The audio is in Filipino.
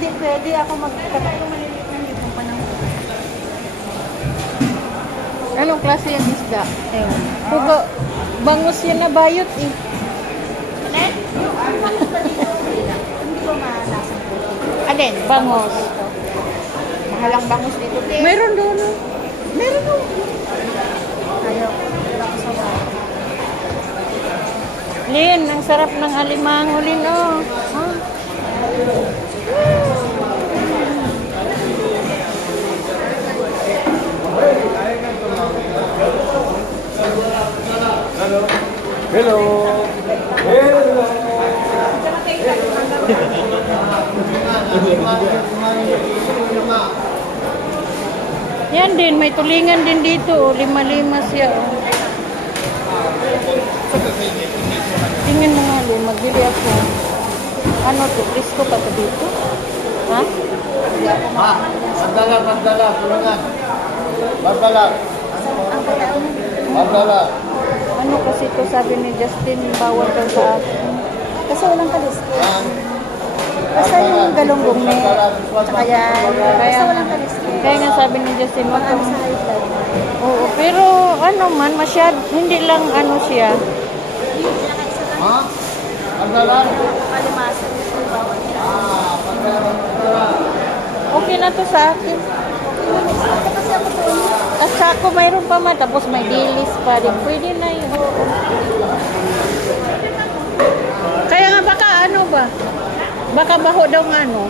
Hindi pwede ako magkakaroon maliliit ng libong panahon. Anong klase yung isda? Ewan. Pugo, bangus yan na bayot eh. Alin? Yung bangus pa dito. Hindi ko malasang po. Alin? Bangus. Mahalang bangus dito. Meron doon. Oh. Meron doon. Ayaw. Wala ko sa bahay. Lin, ang sarap ng alimango, Lin, oh. Huh? Hello. Hello. Yan din, may tulingan din dito, oh. Lima-lima siya, oh. Tingnan mo nga, Lin, magbili ako. Ano to, Cristo pa to dito? Ha? Ha? Magdala, tulungan. Magdala. Ang kailangan Magdala. Ano kasi to, sabi ni Justin, bawal daw sa atin. kasi walang kalisto. Basta yung galunggong may tsaka yan. Basta walang kalisto. Kaya nga sabi ni Justin, wag Ano kang- sa high blood. Oo, pero ano man, hindi lang ano siya. Pinakaisa lang. Ha? Magdala. Kalimasan. Bawal. Magdala. Okay na to sa akin. Kasi ako po yun. At sako mayroon pa man, tapos may dilis pa rin. Pwede na yun. Kaya nga baka ano ba? Baka baho daw ng ano.